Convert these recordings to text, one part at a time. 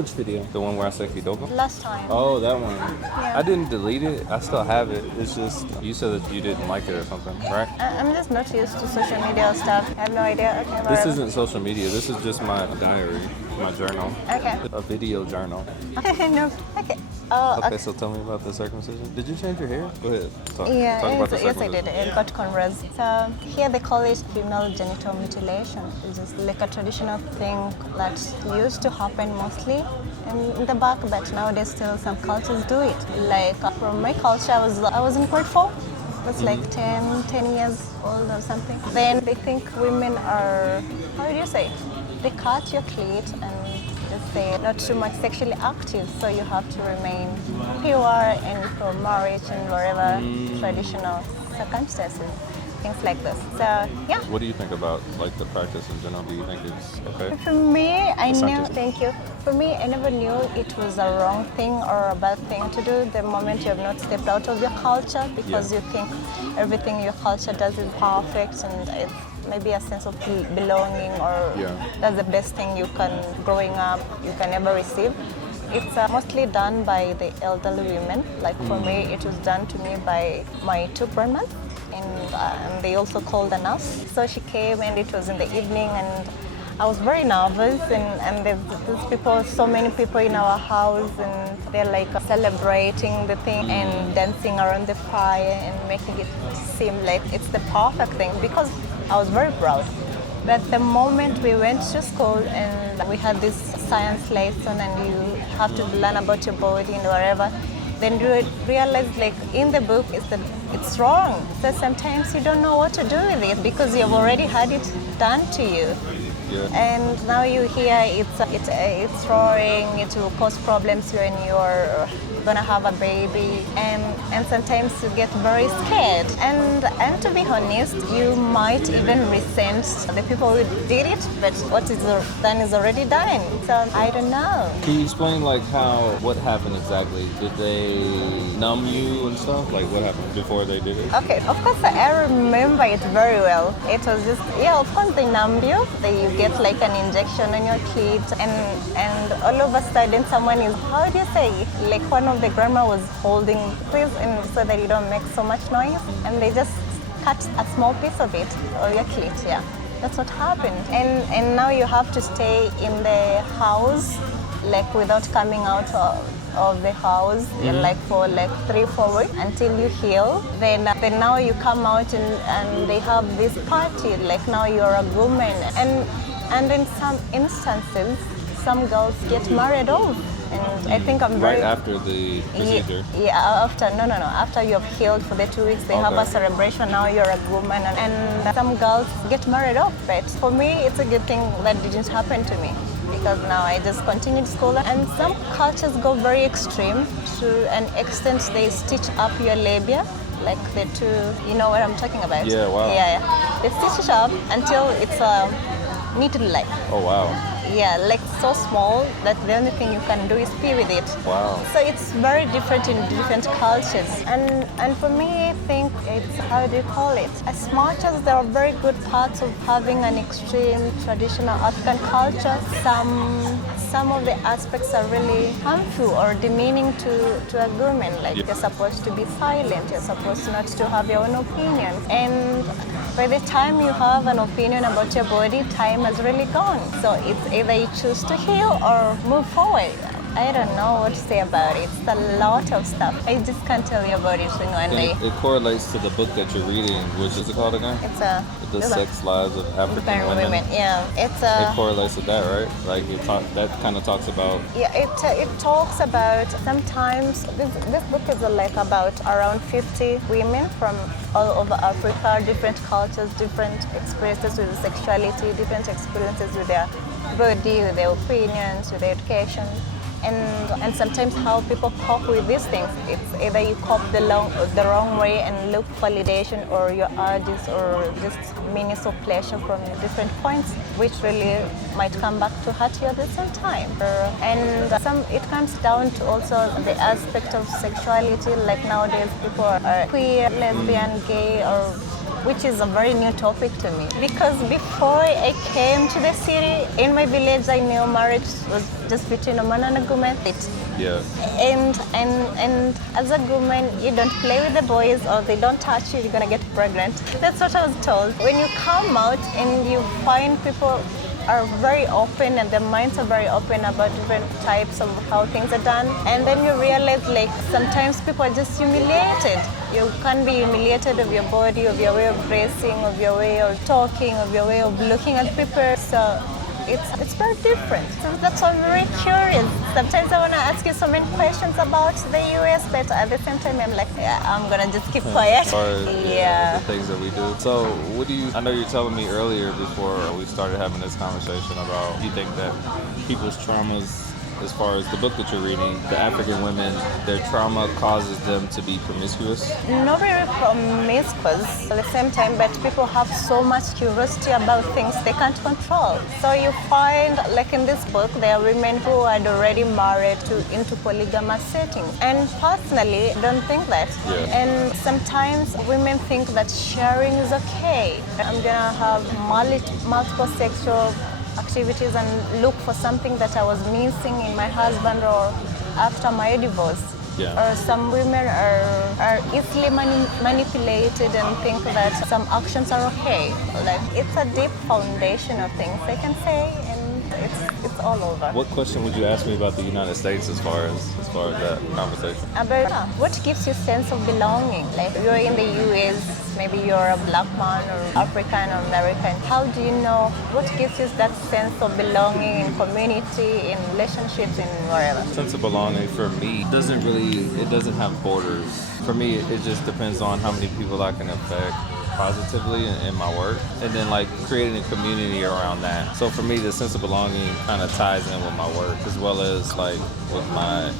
Which video? The one where I said Kidogo? Last time. Oh, that one. Yeah. I didn't delete it. I still have it. It's just, you said that you didn't like it or something, right? I'm just not used to social media stuff. I have no idea. Okay, This isn't social media. This is just my diary, my journal. Okay. A video journal. No. Okay. Oh, Okay, so tell me about the circumcision. Did you change your hair? Go ahead. Talk about the yes, I circumcision. did. I got cornrows. So here they call it female genital mutilation. It's just like a traditional thing that used to happen mostly in the back, but nowadays still some cultures do it. Like from my culture, I was in grade 4. I was like 10 years old or something. Then they think women are, how do you say? They cut your clit and just say not too much sexually active, so you have to remain pure and for marriage and whatever traditional circumstances, things like this. So yeah. What do you think about like the practice in general? Do you think it's okay? For me, I knew. Assumption. Thank you. For me, I never knew it was a wrong thing or a bad thing to do the moment you have not stepped out of your culture, because you think everything your culture does is perfect and it's maybe a sense of belonging, or that's the best thing you can, growing up, you can ever receive. It's mostly done by the elderly women. Like for me, it was done to me by my 2 grandmas, and they also called a nurse. So she came and it was in the evening, and I was very nervous, and there's people, so many people in our house, and they're like celebrating the thing and dancing around the fire and making it seem like it's the perfect thing, because I was very proud. But the moment we went to school and we had this science lesson and you have to learn about your body and whatever, then you realize like in the book it's wrong. So sometimes you don't know what to do with it because you've already had it done to you. Yeah. And now you hear it's wrong, it will cause problems when you're gonna have a baby, and sometimes you get very scared. And to be honest, you might even resent the people who did it, but what is done is already done. So I don't know. Can you explain like what happened exactly? Did they numb you and stuff? Like what happened before they did it? Okay, of course I remember it very well. It was just, of course they numb you. You get like an injection on your clit, and all of a sudden someone is, how do you say, like one of the grandma was holding this, and so that you don't make so much noise, and they just cut a small piece of it on your clit. Yeah, that's what happened. And now you have to stay in the house, like without coming out of the house, like for like 3-4 weeks until you heal. Then now you come out and they have this party, like now you're a woman. And in some instances, some girls get married off. And I think I'm very... Right after the procedure? After you have healed for the 2 weeks, they have a celebration, now you're a woman. And some girls get married off. But for me, it's a good thing that didn't happen to me, because now I just continued school. And some cultures go very extreme to an extent they stitch up your labia, like the 2, you know what I'm talking about? Yeah, wow. Yeah. They stitch it up until it's needle-like. Oh, wow. Yeah, like so small that the only thing you can do is pee with it. Wow. So it's very different in different cultures. And for me, I think it's, how do you call it? As much as there are very good parts of having an extreme traditional African culture, some of the aspects are really harmful or demeaning to a woman. Like you're supposed to be silent, you're supposed not to have your own opinion. And by the time you have an opinion about your body, time has really gone. So it's either you choose to heal or move forward. I don't know what to say about it. It's a lot of stuff. I just can't tell you about it in one day. It correlates to the book that you're reading, which is it called again? It's The Sex Lives of African Women. Yeah, it correlates to that, right? Like that kind of talks about. Yeah, it talks about sometimes this book is like about around 50 women from all over Africa, different cultures, different experiences with sexuality, different experiences with their body, with their opinions, with their education. And sometimes how people cope with these things. It's either you cope the wrong way and look for validation, or your urges, or just meanings of pleasure from different points, which really might come back to hurt you at the same time. And it comes down to also the aspect of sexuality, like nowadays people are queer, lesbian, gay, or which is a very new topic to me. Because before I came to the city, in my village, I knew marriage was just between a man and a woman. Yeah. And as a woman, you don't play with the boys or they don't touch you, you're gonna get pregnant. That's what I was told. When you come out and you find people are very open and their minds are very open about different types of how things are done, and then you realize like sometimes people are just humiliated. You can be humiliated of your body, of your way of dressing, of your way of talking, of your way of looking at people. So it's very different. So that's why I'm very curious. Sometimes I want to ask you so many questions about the US, but at the same time I'm like, yeah, I'm gonna just keep quiet. The things that we do. So what do you, I know you're telling me earlier before we started having this conversation about you think that people's traumas, as far as the book that you're reading, the African women, their trauma causes them to be promiscuous? Not very promiscuous at the same time, but people have so much curiosity about things they can't control. So you find, like in this book, there are women who are already married into polygamous settings. And personally, I don't think that. Yeah. And sometimes women think that sharing is okay. I'm gonna have multiple sexual activities and look for something that I was missing in my husband or after my divorce. Yeah. Or some women are easily manipulated and think that some actions are okay. Like it's a deep foundation of things I can say, and it's all over. What question would you ask me about the United States as far as that conversation? About what gives you sense of belonging? Like you're in the US, maybe you're a black man or African or American. How do you know what gives you that sense of belonging in community, in relationships, in wherever? Sense of belonging for me it doesn't have borders. For me, it just depends on how many people I can affect positively in my work, and then like creating a community around that. So for me, the sense of belonging kind of ties in with my work as well as like with my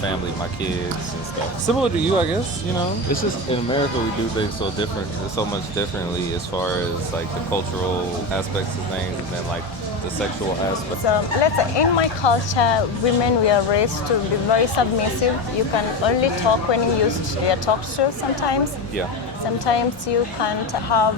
family, my kids and stuff. Similar to you, I guess, you know. It's just in America we do things so much differently as far as like the cultural aspects of things and then like the sexual aspect. So let's say in my culture, women we are raised to be very submissive. You can only talk when you are talked to sometimes. Yeah. Sometimes you can't have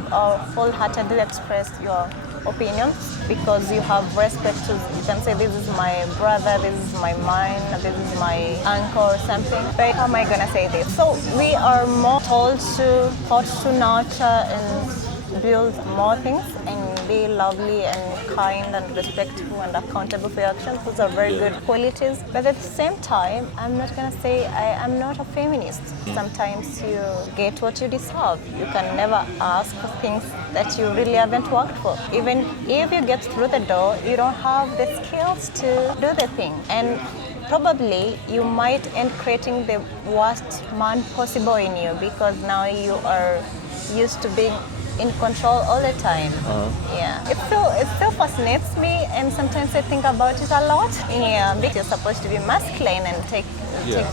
full-heartedly express your opinions because you have respect to, you can say this is my brother, this is my mine, this is my uncle or something. But how am I gonna say this? So we are more taught to nurture and build more things and be lovely and kind and respectful and accountable for your actions. Those are very good qualities. But at the same time, I'm not gonna say I am not a feminist. Sometimes you get what you deserve. You can never ask for things that you really haven't worked for. Even if you get through the door, you don't have the skills to do the thing. And probably you might end creating the worst man possible in you because now you are used to being in control all the time. Yeah, it still fascinates me, and sometimes I think about it a lot. Yeah, because you're supposed to be masculine and take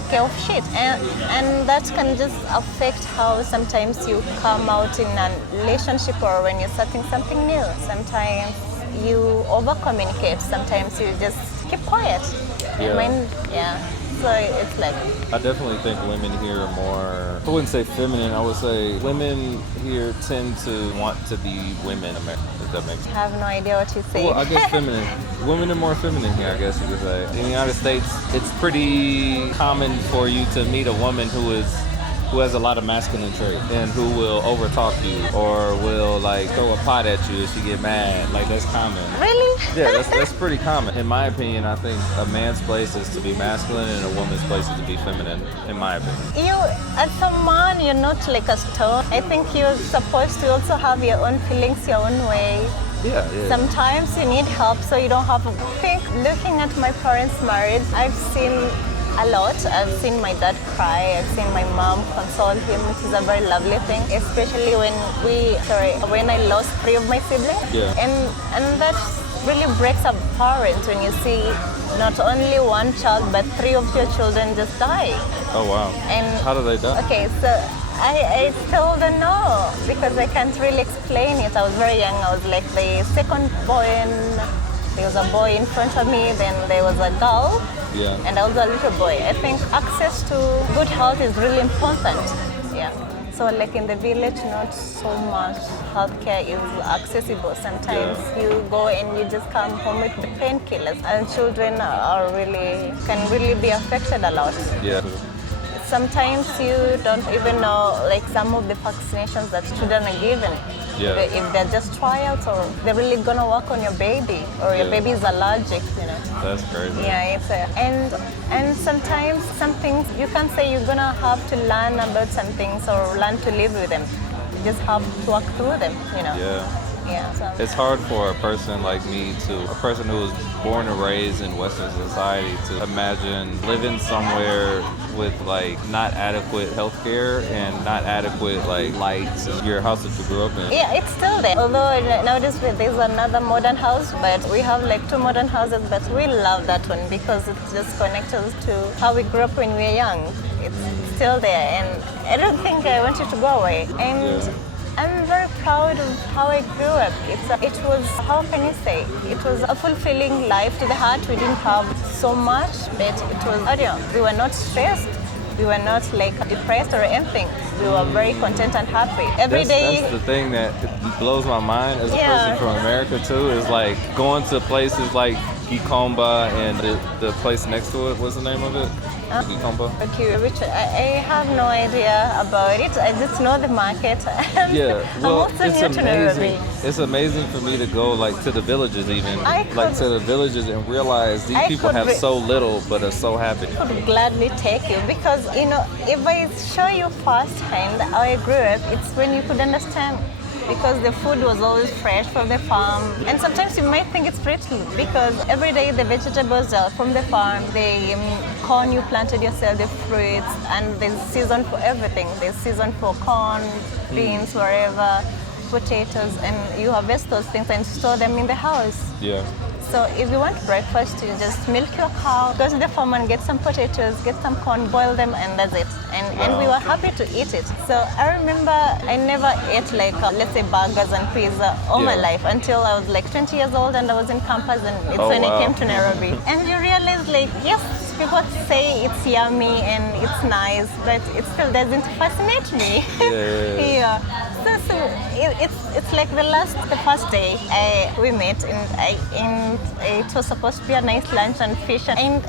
care of shit, and that can just affect how sometimes you come out in a relationship or when you're starting something new. Sometimes you over communicate. Sometimes you just keep quiet. So it's like, I definitely think women here are more, I wouldn't say feminine, I would say women here tend to want to be women, if that makes sense. I have no idea what you say. Well, I guess feminine. Women are more feminine here, I guess you could say. In the United States, it's pretty common for you to meet a woman who has a lot of masculine traits and who will overtalk you or will like throw a pot at you if she get mad. Like that's common. Really? Yeah, that's pretty common. In my opinion, I think a man's place is to be masculine and a woman's place is to be feminine, in my opinion. You, as a man, you're not like a stone. I think you're supposed to also have your own feelings, your own way. Yeah. Sometimes you need help, so you don't have to think. Looking at my parents' marriage, I've seen a lot. I've seen my dad cry. I've seen my mom console him, which is a very lovely thing, especially when I lost 3 of my siblings. Yeah. And that really breaks a parent when you see not only one child, but 3 of your children just die. Oh, wow. And how do they die? Okay, so I still don't know because I can't really explain it. I was very young. I was like the second born. There was a boy in front of me, then there was a girl, and I was a little boy. I think access to good health is really important. Yeah. So like in the village, not so much healthcare is accessible. Sometimes you go and you just come home with the painkillers, and children can really be affected a lot. Yeah. Sometimes you don't even know like some of the vaccinations that children are given. Yeah. If they're just trials or they're really gonna work on your baby or your baby is allergic, you know. That's crazy. Yeah, and sometimes some things you can't say you're gonna have to learn about some things or learn to live with them. You just have to work through them, you know. Yeah. Yeah. So. It's hard for a person like me a person who was born and raised in Western society to imagine living somewhere with like not adequate healthcare and not adequate like lights in your house that you grew up in. Yeah, it's still there. Although nowadays there's another modern house, but we have like 2 modern houses, but we love that one because it just connects us to how we grew up when we were young. It's still there, and I don't think I want it to go away. And I'm very proud of how I grew up. It was, how can you say, it was a fulfilling life to the heart. We didn't have so much, but it was, we were not stressed. We were not like depressed or anything. We were very content and happy. Every day. That's the thing that blows my mind as a person from America too, is like going to places like Gikomba and the place next to it, what's the name of it? Gikomba? Okay, which I have no idea about it. I just know the market. Yeah, well, I'm also it's new to amazing. Nairobi. It's amazing for me to go like to the villages even, like to the villages and realize these people have so little but are so happy. I would gladly take you because, you know, if I show you firsthand how I grew up, it's when you could understand. Because the food was always fresh from the farm. And sometimes you might think it's pretty because every day the vegetables are from the farm, the corn you planted yourself, the fruits, and there's season for everything. There's season for corn, beans, wherever, potatoes, and you harvest those things and store them in the house. Yeah. So if you want breakfast, you just milk your cow, go to the farm and get some potatoes, get some corn, boil them, and that's it. And we were happy to eat it. So I remember I never ate like, let's say, burgers and pizza all my life until I was like 20 years old and I was in campus, and it's when I came to Nairobi. And you realize like, yes, people say it's yummy and it's nice, but it still doesn't fascinate me. Yeah. So it's like the first day we met, and it was supposed to be a nice lunch and fish, and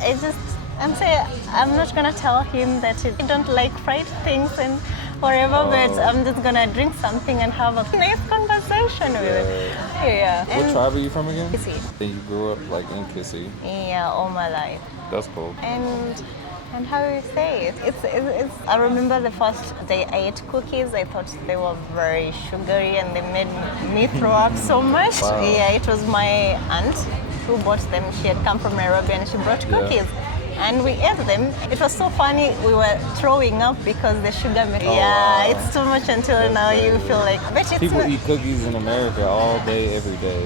I'm not gonna tell him that I don't like fried things and whatever, but I'm just gonna drink something and have a nice conversation with it. Yeah. What tribe are you from again? Kissy. And you grew up like in Kissy. Yeah, all my life. That's cool. And how do you say it? It's. I remember the first day I ate cookies. I thought they were very sugary and they made me throw up so much. Wow. Yeah, it was my aunt who bought them. She had come from Nairobi and she brought cookies. And we ate them. It was so funny. We were throwing up because the sugar made. Wow. It's too much until now you feel like. But it's people eat cookies in America all day, every day.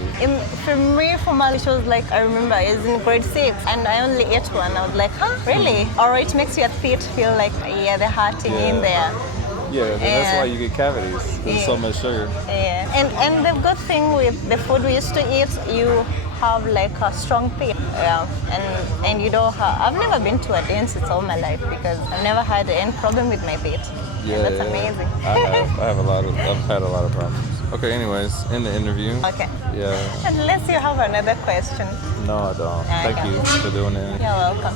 For me, for my, it was like, I remember I was in grade 6 and I only ate one. I was like, huh, really? Or it makes your teeth feel like, the hurting in there. Yeah, that's why you get cavities. There's so much sugar. Yeah, and the good thing with the food we used to eat, you have like a strong teeth. Yeah, and you don't have. I've never been to a dentist all my life because I've never had any problem with my teeth. Yeah, that's amazing. I've had a lot of problems. Okay, anyways, in the interview. Okay. Yeah. Unless you have another question. No, I don't. Thank you for doing it. You're welcome.